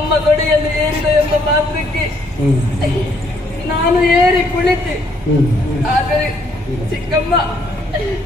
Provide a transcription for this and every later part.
ನನ್ನ ತಮ್ಮ ತೊಡೆಯಲ್ಲಿ ಏರಿದ ಎಂಬ ಮಾತ್ರಕ್ಕೆ ನಾನು ಏರಿ ಕುಳಿತೆ. ಆದರೆ ಚಿಕ್ಕಮ್ಮ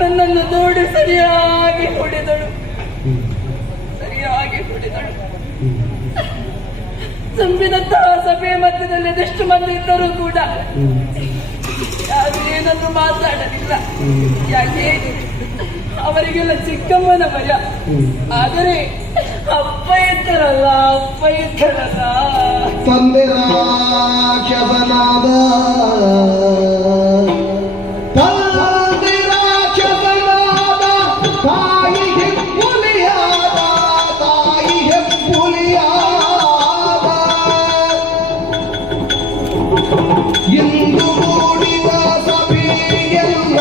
ನನ್ನನ್ನು ನೋಡಿ ಸರಿಯಾಗಿ ಹೊಡೆದಳು. ಸರಿಯಾಗಿ ಹೊಡೆದಳು. ಸಂಬಿದಂತಹ ಸಭೆಯ ಮಧ್ಯದಲ್ಲಿ ಎಷ್ಟು ಮಂದಿ ಇದ್ದರೂ ಕೂಡ ಯಾರು ಏನನ್ನು ಮಾತಾಡಲಿಲ್ಲ. ಯಾಕೆ ಅವರಿಗೆಲ್ಲ ಚಿಕ್ಕಮ್ಮನ ಭಯ. ಆದರೆ ಅಪ್ಪ ಇದ್ದರಲ್ಲ ಅಪ್ಪ ಇದ್ದರಲ್ಲ. ತಂದೆ ರಾಕ್ಷಸನಾದ ಸಭೆಯೆಲ್ಲ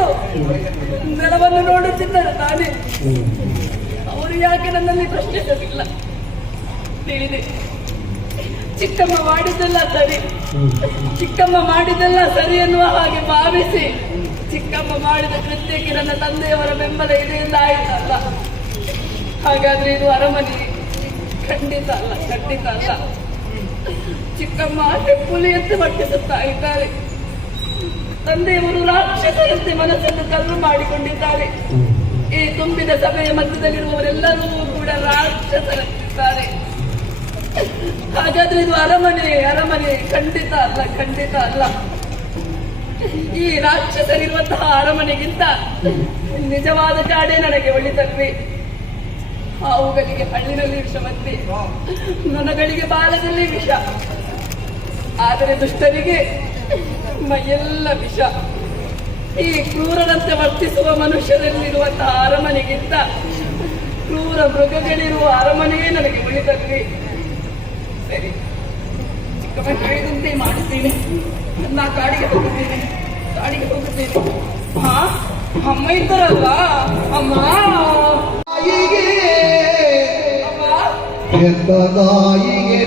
ಕುಳಿತು ನೆಲವನ್ನು ನೋಡುತ್ತಿದ್ದರು ತಾನೇ ಅವರು ಯಾಕೆ ನನ್ನಲ್ಲಿ ಪ್ರಶ್ನಿಸಲಿಲ್ಲ? ತಿಳಿದೆ ಚಿಕ್ಕಮ್ಮ ಮಾಡಿದ್ದೆಲ್ಲ ಸರಿ. ಚಿಕ್ಕಮ್ಮ ಮಾಡಿದ್ದೆಲ್ಲ ಸರಿ ಎನ್ನುವ ಹಾಗೆ ಭಾವಿಸಿ ಚಿಕ್ಕಮ್ಮ ಮಾಡಿದ ಕೃತ್ಯಕ್ಕೆ ನನ್ನ ತಂದೆಯವರ ಬೆಂಬಲ ಇದೆ ಎಂದಾಯಿತಲ್ಲ ಹಾಗಾದ್ರೆ ಇದು ಅರಮನೆ. ಖಂಡಿತ ಅಲ್ಲ ಖಂಡಿತ ಅಲ್ಲ. ಚಿಕ್ಕಮ್ಮ ಹೆಪ್ಪುಲಿ ಎತ್ತು ಬಟ್ಟಿಸುತ್ತಾ ಇದ್ದಾರೆ. ತಂದೆಯವರು ರಾಕ್ಷಸರಂತೆ ಮನಸ್ಸನ್ನು ಕಲ್ಲು ಮಾಡಿಕೊಂಡಿದ್ದಾರೆ. ಈ ತುಂಬಿದ ಸಭೆಯ ಮಧ್ಯದಲ್ಲಿರುವವರೆಲ್ಲರೂ ಕೂಡ ರಾಕ್ಷಸರಂತಿದ್ದಾರೆ ಹಾಗಾದ್ರೆ ಇದು ಅರಮನೆ ಅರಮನೆ, ಖಂಡಿತ ಅಲ್ಲ ಖಂಡಿತ ಅಲ್ಲ. ಈ ರಾಕ್ಷಸರಿರುವಂತಹ ಅರಮನೆಗಿಂತ ನಿಜವಾದ ಕಾಡೆ ನನಗೆ ಒಳಿತಲ್ವಿ? ಹಾವುಗಳಿಗೆ ಹಳ್ಳಿನಲ್ಲಿ ಮತ್ತೆ ನೊಣಗಳಿಗೆ ಬಾಲದಲ್ಲಿ ವಿಷ. ಆದರೆ ದುಷ್ಟರಿಗೆ ಮೈಯೆಲ್ಲ ವಿಷ. ಈ ಕ್ರೂರರಂತೆ ವರ್ತಿಸುವ ಮನುಷ್ಯರಲ್ಲಿರುವಂತಹ ಅರಮನೆಗಿಂತ ಕ್ರೂರ ಮೃಗಗಳಿರುವ ಅರಮನೆಯೇ ನನಗೆ ಉಳಿದಲ್ಲಿ ಸರಿ ಚಿಕ್ಕಮ್ಮ ಹೇಳಿದಂತೆ ಮಾಡುತ್ತೇನೆ. ನಾ ಕಾಡಿಗೆ ಹೋಗುತ್ತೇನೆ. ಕಾಡಿಗೆ ಹೋಗುತ್ತೇನೆ. ಹಾ? ಅಮ್ಮ ಇದ್ದಾರಲ್ವಾ? ಅಮ್ಮ? ಹೆತ್ತ ತಾಯಿಗೆ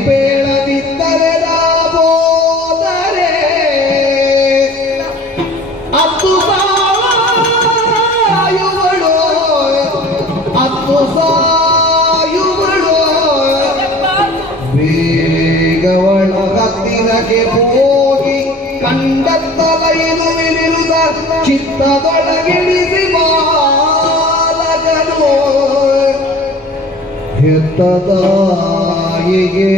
ಚಿತ್ತದೊಳಗಿಳಿಸಿ ಮಾಲಗನು ಹೆತ್ತದಾಯಿಗೆ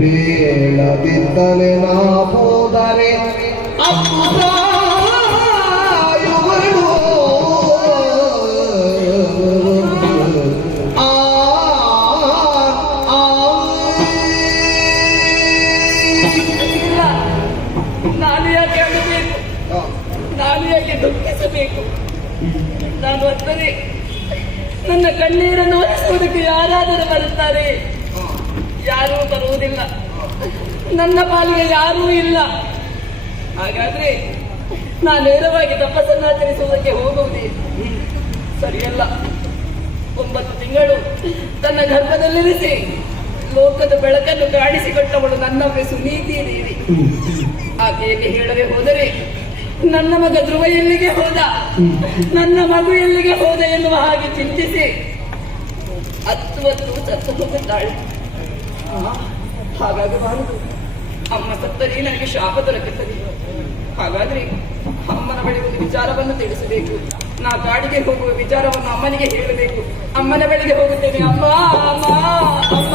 ಬೇಡದಿದ್ದಲೆ ನಾ ಹೋದರೆ. ಅಪ್ಪು ನಾನು ಯಾಕೆ ದುಃಖಿಸಬೇಕು ನಾನು ಅಂದರೆ ನನ್ನ ಕಣ್ಣೀರನ್ನು ಒರೆಸುವುದಕ್ಕೆ ಯಾರಾದರೂ ಬರುತ್ತಾರೆ? ಯಾರೂ ಬರುವುದಿಲ್ಲ. ನನ್ನ ಪಾಲಿಗೆ ಯಾರೂ ಇಲ್ಲ. ಹಾಗಾದ್ರೆ ನಾನು ನೇರವಾಗಿ ತಪಸ್ಸನ್ನಾಚರಿಸುವುದಕ್ಕೆ ಹೋಗುವುದೇ? ಸರಿಯಲ್ಲ. ಒಂಬತ್ತು ತಿಂಗಳು ತನ್ನ ಗರ್ಭದಲ್ಲಿರಿಸಿ ಲೋಕದ ಬೆಳಕನ್ನು ಕಾಣಿಸಿಕೊಟ್ಟವಳು ನನ್ನ ಸುನೀತಿ ದೇವಿ ಆಕೆಯಲ್ಲಿ ಹೇಳದೆ ಹೋದರೆ ನನ್ನ ಮಗ ಧ್ರುವ ಎಲ್ಲಿಗೆ ಹೋದ? ನನ್ನ ಮಗು ಎಲ್ಲಿಗೆ ಹೋದ ಎನ್ನುವ ಹಾಗೆ ಚಿಂತಿಸಿ ಹತ್ತು ಸತ್ತು ಹೋಗುತ್ತಾಳೆ ಹಾಗಾಗಬಾರದು ಅಮ್ಮ ಸತ್ತರಿ ನನಗೆ ಶಾಪ ದೊರಕುತ್ತದೆ. ಹಾಗಾದ್ರೆ ಅಮ್ಮನ ಬಳಿ ಒಂದು ವಿಚಾರವನ್ನು ತಿಳಿಸಬೇಕು. ನಾ ಕಾಡಿಗೆ ಹೋಗುವ ವಿಚಾರವನ್ನು ಅಮ್ಮನಿಗೆ ಹೇಳಬೇಕು. ಅಮ್ಮನ ಬಳಿಗೆ ಹೋಗುತ್ತೇನೆ. ಅಮ್ಮ ಅಮ್ಮ ಅಮ್ಮ.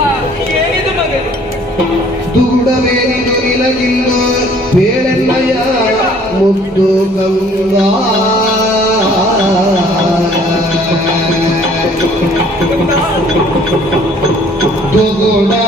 ಮುದ್ದು ಗಂಗ ದುಗುಡವೇನಿದು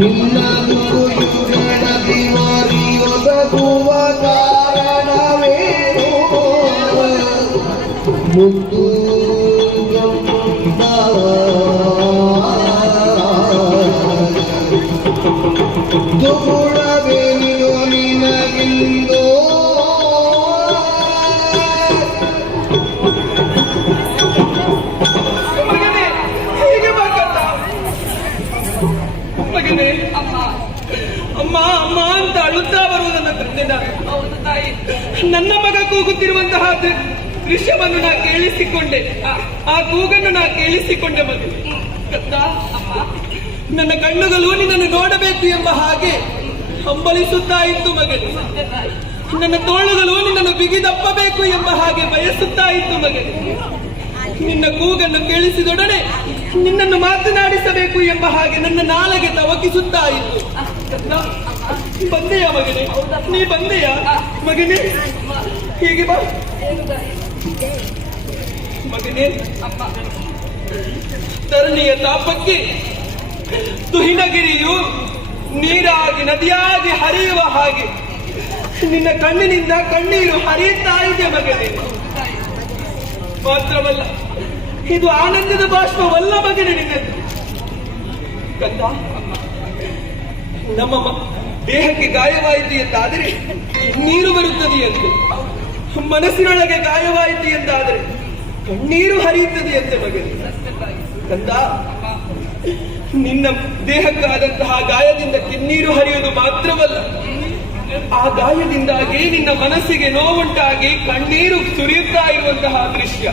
ನಿನ್ನದು ದೃಶ್ಯವನ್ನು ನಾ ಕೇಳಿಸಿಕೊಂಡೆ. ಆ- ಕೂಗನ್ನು ನಾ ಕೇಳಿಸಿಕೊಂಡೆ ಮಗು. ನನ್ನ ಕಣ್ಣುಗಳು ನಿನ್ನನ್ನು ನೋಡಬೇಕು ಎಂಬ ಹಾಗೆ ಹಂಬಲಿಸುತ್ತಾ ಇತ್ತು ಮಗನು ನನ್ನ ತೋಳುಗಳು ನಿನ್ನನ್ನು ಬಿಗಿದಪ್ಪಬೇಕು ಎಂಬ ಹಾಗೆ ಬಯಸುತ್ತಾ ಇತ್ತು ಮಗನು ನಿನ್ನ ಕೂಗನ್ನು ಕೇಳಿಸಿದೊಡನೆ ನಿನ್ನನ್ನು ಮಾತನಾಡಿಸಬೇಕು ಎಂಬ ಹಾಗೆ ನನ್ನ ನಾಲಗೆ ತವಕಿಸುತ್ತಾ ಇತ್ತು. ಬಂದೆಯಾ ಮಗನೇ? ನೀ ಬಂದೆಯಾ? ಮಗನೇ, ಹೀಗೆ ಬಾ. ಮಗನೇ ತರಣಿಯ ತಾಪಕ್ಕೆ ತುಹಿನಗಿರಿಯು ನೀರಾಗಿ ನದಿಯಾಗಿ ಹರಿಯುವ ಹಾಗೆ ನಿನ್ನ ಕಣ್ಣಿನಿಂದ ಕಣ್ಣೀರು ಹರಿಯುತ್ತಾ ಇದೆ ಮಗನೇ. ಮಾತ್ರವಲ್ಲ, ಇದು ಆನಂದದ ಬಾಷ್ಪವಲ್ಲ ಮಗನೇ ನಿನ್ನದು. ಕಂದ ನಮ್ಮ ದೇಹಕ್ಕೆ ಗಾಯವಾಯಿತು ಎಂದಾದರೆ ನೀರು ಬರುತ್ತದೆ ಎಂದು. ಮನಸ್ಸಿನೊಳಗೆ ಗಾಯವಾಯಿತು ಎಂದಾದರೆ ಕಣ್ಣೀರು ಹರಿಯುತ್ತದೆ ಎಂತೆ ಮಗನೇ. ಕಂದ, ನಿನ್ನ ದೇಹಕ್ಕಾದಂತಹ ಗಾಯದಿಂದ ಕಿನ್ನೀರು ಹರಿಯುವುದು ಮಾತ್ರವಲ್ಲ, ಆ ಗಾಯದಿಂದಾಗಿ ನಿನ್ನ ಮನಸ್ಸಿಗೆ ನೋವುಂಟಾಗಿ ಕಣ್ಣೀರು ಸುರಿಯುತ್ತಾ ಇರುವಂತಹ ದೃಶ್ಯ.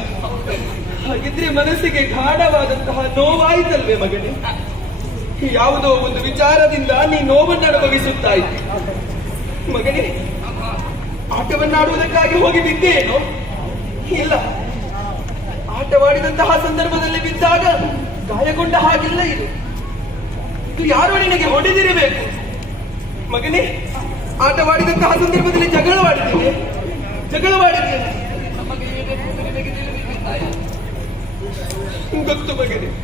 ಹಾಗಿದ್ರೆ ಮನಸ್ಸಿಗೆ ಗಾಢವಾದಂತಹ ನೋವಾಯಿತಲ್ವೇ ಮಗನೇ? ಯಾವುದೋ ಒಂದು ವಿಚಾರದಿಂದ ನೀ ನೋವನ್ನು ಅನುಭವಿಸುತ್ತಾ ಇದ್ದಿ. ಮಗನೇ ಆಟವನ್ನಾಡುವುದಕ್ಕಾಗಿ ಹೋಗಿ ಬಿದ್ದೇನು? ಇಲ್ಲ. ಆಟವಾಡಿದಂತಹ ಸಂದರ್ಭದಲ್ಲಿ ಬಿದ್ದಾಗ ಗಾಯಗೊಂಡ ಹಾಗಿಲ್ಲ ಇದು. ಇದು ಯಾರೋ ನಿನಗೆ ಹೊಡೆದಿರಬೇಕು? ಮಗನೇ, ಆಟವಾಡಿದಂತಹ ಸಂದರ್ಭದಲ್ಲಿ ಜಗಳವಾಡಿದ್ದೇನೆ. ಜಗಳವಾಡಿದ್ದೇನೆ. ಗೊತ್ತು ಮಗನೇ.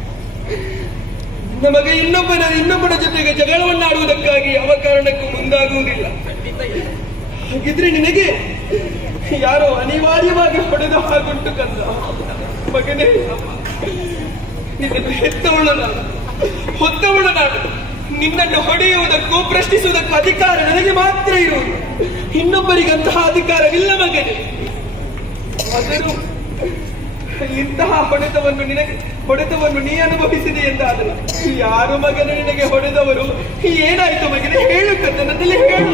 ಮಗ ಇನ್ನೊಬ್ಬನ ಇನ್ನೊಬ್ಬನ ಜೊತೆಗೆ ಜಗಳವನ್ನಾಡುವುದಕ್ಕಾಗಿ ಯಾವ ಕಾರಣಕ್ಕೂ ಮುಂದಾಗುವುದಿಲ್ಲ. ಹಾಗಿದ್ರೆ ನಿನಗೆ ಯಾರೋ ಅನಿವಾರ್ಯವಾಗಿ ಹೊಡೆದ ಹಾಗುಂಟು ಕಂದ. ಮಗನೇ ನಿನ್ನನ್ನು ಹೆತ್ತವಳು ನಾನು. ಹೊತ್ತವಳು ನಾನು. ನಿನ್ನನ್ನು ಹೊಡೆಯುವುದಕ್ಕೂ ಪ್ರಶ್ನಿಸುವುದಕ್ಕೂ ಅಧಿಕಾರ ನನಗೆ ಮಾತ್ರ ಇರುವುದು. ಇನ್ನೊಬ್ಬರಿಗಂತಹ ಅಧಿಕಾರವಿಲ್ಲ ಮಗನೇ. ಆದರೂ ಇಂತಹ ಹೊಡೆತವನ್ನು ನಿನಗೆ ಹೊಡೆತವನ್ನು ನೀ ಅನುಭವಿಸಿದೆ ಎಂದಾದರೆ ಯಾರು ಮಗನ ನಿನಗೆ ಹೊಡೆದವರು? ಏನಾಯ್ತು ಮಗನೇ? ಹೇಳು ಕತ್ತ ನನ್ನಲ್ಲಿ ಹೇಳು.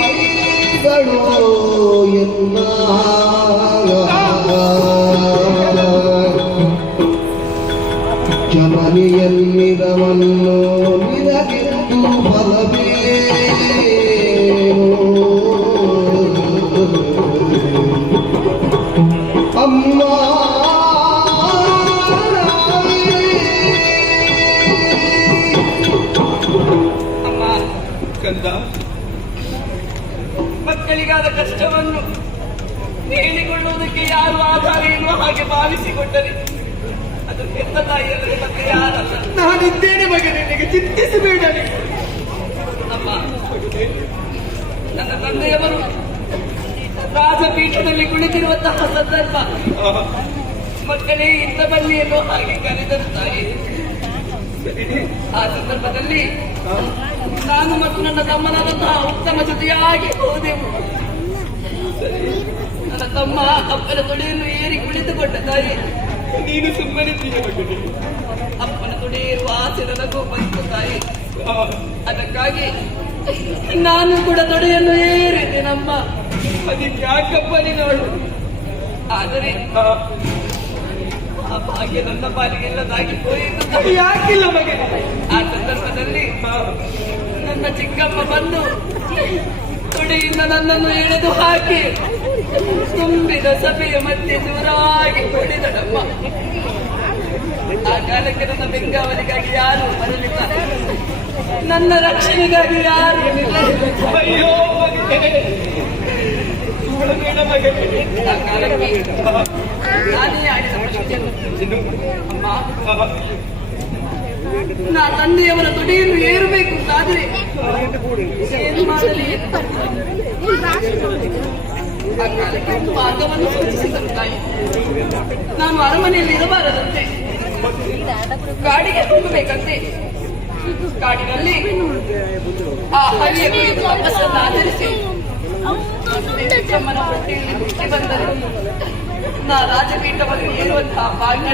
ತುಳ್ಳಿಗ ಬೈದಳು ಎನ್ನ ಜನನಿಯನ್ನಿದವನ್ನು ನಿನಗೆಂದು ಬಲವೇನು ಅಮ್ಮ ಅಮ್ಮ ಕಂದ ಮಕ್ಕಳಿಗಾದ ಕಷ್ಟವನ್ನು ಹೇಳಿಕೊಳ್ಳುವುದಕ್ಕೆ ಯಾರು ಆಧಾರ ಇಲ್ಲೋ ಹಾಗೆ ಭಾವಿಸಿಕೊಂಡರೆ ಅದು ಎಂತ ತಾಯಿಯಲ್ಲದೆ ಮತ್ತೆ ಯಾರಲ್ಲ. ನಾನಿದ್ದೇನೆ ಬಗ್ಗೆ ನಿನಗೆ ಚಿಂತಿಸಬೇಡ ನೀನು. ಅಮ್ಮ ನನ್ನ ತಂದೆಯವರು ರಾಜಪೀಠದಲ್ಲಿ ಕುಳಿತಿರುವಂತಹ ಸಂದರ್ಭ ಮಕ್ಕಳೇ ಇಂತ ಬನ್ನಿ ಎನ್ನುವ ಹಾಗೆ ಕರೆದರು ತಾಯಿ. ಆ ಸಂದರ್ಭದಲ್ಲಿ ನಾನು ಮತ್ತು ನನ್ನ ತಮ್ಮನಾದಂತಹ ಉತ್ತಮ ಜೊತೆಯಾಗಿ ಹೋದೆವು. ನನ್ನ ತಮ್ಮ ಅಪ್ಪನ ತೊಡೆಯನ್ನು ಏರಿ ಕುಳಿತುಕೊಂಡ ತಾಯಿ ನೀನು ಸುಮ್ಮನೆ ಮಗನೇ ಅಪ್ಪನ ತೊಡೆ ಏರುವ ಆಸೆ ನನಗೂ ಬಂತು ತಾಯಿ. ಅದಕ್ಕಾಗಿ ನಾನು ಕೂಡ ತೊಡೆಯನ್ನು ಏರಿದೆ ನಮ್ಮ. ಅದಕ್ಕೆ ಯಾಕಪ್ಪ ನೀನು ಆದರೆ ಆ ಭಾಗ್ಯ ನನ್ನ ಪಾಲಿಗೆಲ್ಲದಾಗಿ ಹೋಯಿತು ಯಾಕಿಲ್ಲ ಮಗ ಆ ಸಂದರ್ಭದಲ್ಲಿ ನನ್ನ ಚಿಕ್ಕಮ್ಮ ಬಂದು ತೊಡೆಯಿಂದ ನನ್ನನ್ನು ಎಳೆದು ಹಾಕಿ ತುಂಬಿದ ಸಭೆಯ ಮಧ್ಯೆ ದೂರಾಗಿ ಹೊಡೆದಳಮ್ಮ ಆ ಕಾಲಕ್ಕೆ ನನ್ನ ಬೆಂಗಾವಲಿಗಾಗಿ ಯಾರು ಬರಲಿಲ್ಲ. ನನ್ನ ರಕ್ಷಣೆಗಾಗಿ ಯಾರು. ಅಯ್ಯೋ ನಾನೇ ಆಡಿದ ಅಮ್ಮ. ನಾ ತಂದೆಯವರ ತೊಡೆಯನ್ನು ಏರಬೇಕು ಆದರೆ ಏನು ಮಾಡಲಿ ಮಾರ್ಗವನ್ನು ಸೂಚಿಸಿದರು ತಾಯಿ. ನಾನು ಅರಮನೆಯಲ್ಲಿ ಇರಬಾರದಂತೆ. ಗಾಡಿಗೆ ಹೋಗಬೇಕಂತೆ. ಕಾಡಿನಲ್ಲಿ ಆ ಹಳ್ಳಿಯ ಕುರಿತು ಆಚರಿಸಿ. ಹೊಟ್ಟೆಯಲ್ಲಿ ಬಂದರೆ ರಾಜಪೀಠವನ್ನು ಏರುವಂತಹ ಭಾಗ್ಯ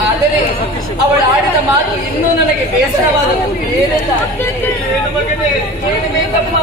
ಆದರೆ ಅವಳು ಆಡಿದ ಮಾತು ಇನ್ನೂ ನನಗೆ ಬೇಸರವಾದದ್ದು. ಬೇರೆ ಏನು ಮಗನೇ ಏನು ಬೇಕಮ್ಮ